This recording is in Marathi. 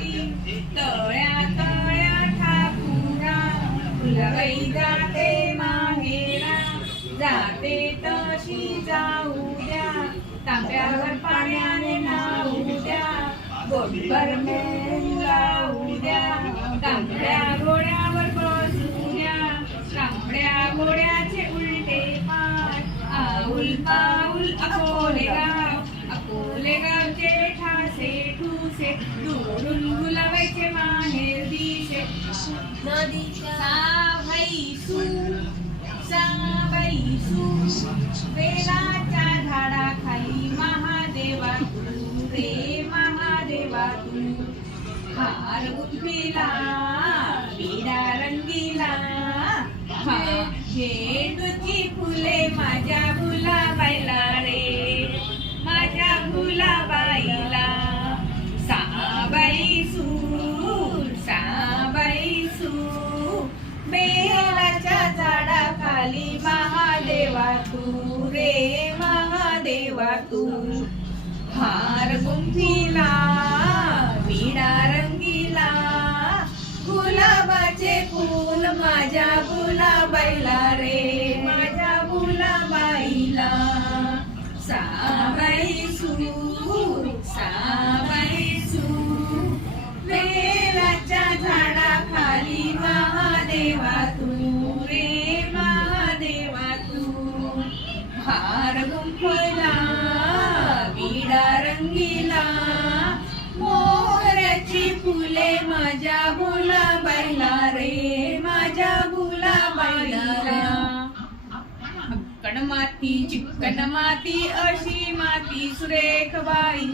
तळ्या तळ्या ठाकुरा फुलबाई जाते माहेरा जाते तशी जाऊ द्या तांब्यावर पाण्याने नाऊ द्या गोडभर लावू द्या तांब्या घोड्यावर दुरून गुलाबाचे माहेर दिशे. बेलाच्या झाडाखाली महादेवा तू रे महादेवा तू हार गुंफिला विडा रंगीला झेंडूची फुले माझ्या गुलाबाईला तू. हार गुंफिला विडा रंगीला गुलाबाचे फूल माझ्या गुलाबाईला रे माझ्या गुलाबाईला. साबाई सू साबाई सू. वेलाच्या झाडाखाली महादेवा तू माझ्या माझ्या बैला रे माझ्या भुला बैला कण माती चिकन माती अशी माती सुरेख बाई.